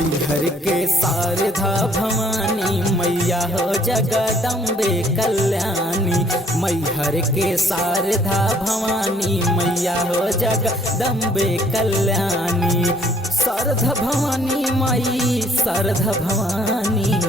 मैहर के शारदा भवानी मैया हो जगदम्बे कल्याणी। मैहर के शारदा भवानी मैया हो जगदम्बे कल्याणी। शारदा भवानी माई शारदा भवानी,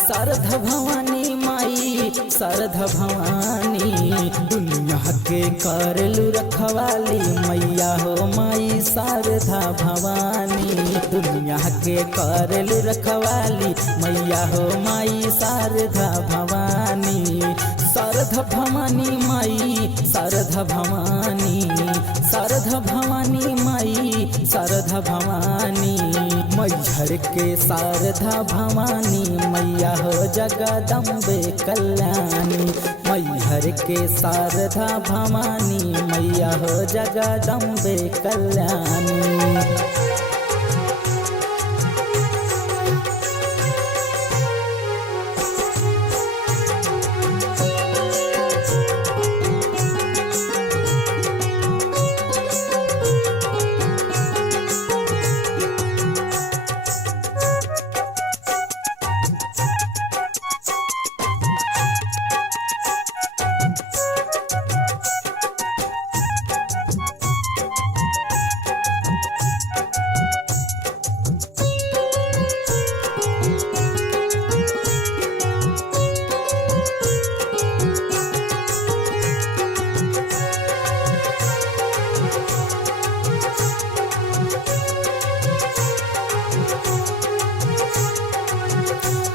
शारदा भवानी माई शारदा भवानी। दुनिया के करलू रखवाली मैया हो माई शारदा भवानी। दुनिया के करलू रखवाली मैया हो माई शारदा भवानी। शारदा भवानी माई शारदा भवानी, शारदा भवानी माई शारदा भवानी। मैहर के शारदा भवानी मैया हो जगदम्बे कल्याणी। मैहर के शारदा भवानी मैया हो जगदम्बे कल्याणी।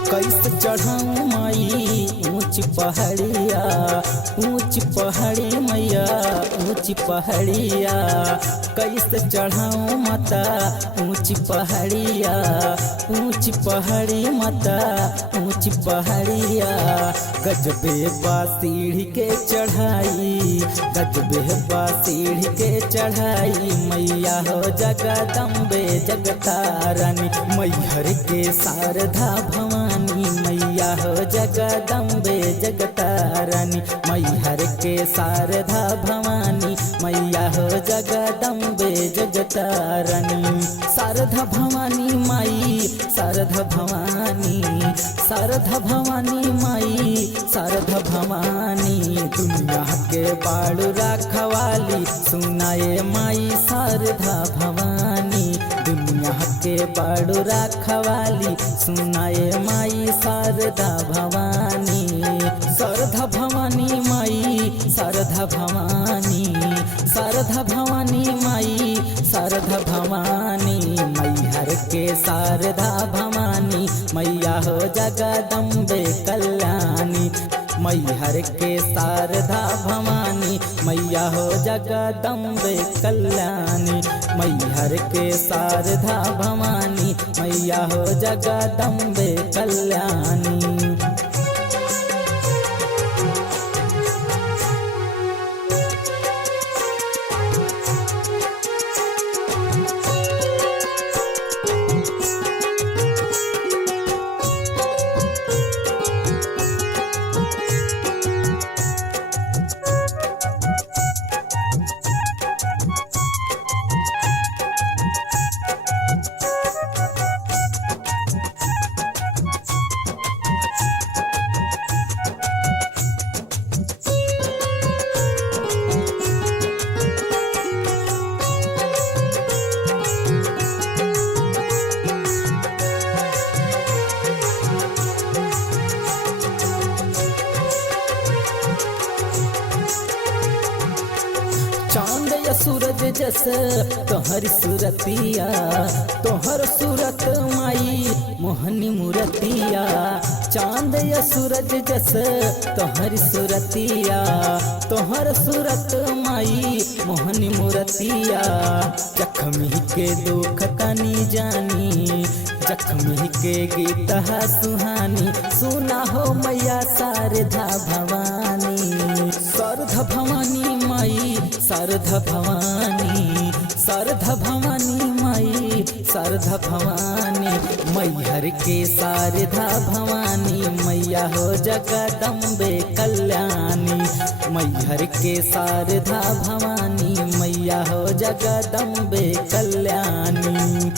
कैसे चढ़ाऊँ माई ऊंच पहाड़िया, ऊंच पहाड़ी मैया ऊंच पहाड़िया। कैसे चढ़ाऊँ माता ऊंच पहाड़िया, ऊंच पहाड़ी माता ऊंच पहाड़िया। गजबे बा सीढ़ी के चढ़ाई, गजबे बा सीढ़ी के चढ़ाई मैया हो जगदम्बे जगतारानी। मैहर के शारदा भवानी मैया हो जगदम्बे जगतारानी। मैहर के शारदा भवानी मैया हो जगदम्बे जगतारानी। शारदा भवानी माई शारदा भवानी, शारदा भवानी माई शारदा भवानी। दुनिया के बाड़ू रखवाली सुनाए माई शारदा भवानी। दुनिया के बाड़ू रखवाली सुनाए माई शारदा भवानी। शारदा भवानी माई शारदा भवानी, शारदा भवानी माई शारदा भवानी। मैहर के शारदा भवानी मैया हो जगदम्बे कल्याणी। मैहर के शारदा भवानी मैया हो जगदम्बे कल्याणी। मैहर के शारदा भवानी मैया हो जगदम्बे कल्याणी। चांद या सूरज जस तोहर सूरतिया, तोहर सूरत माई मोहनी मूरतिया। चांद या सूरज जस तोहर सूरतिया, तोहर सूरत माई मोहनी मूरतिया। जख्मी के दुख तनी जानी, जख्मी के गीत सुहानी। सुना हो मैया शारदा भवानी। शारदा भवानी माई शारदा भवानी, शारदा भवानी माई शारदा भवानी। मैहर के शारदा भवानी मैया हो जगदम्बे कल्याणी। मैहर के शारदा भवानी मैया हो जगदम्बे कल्याणी।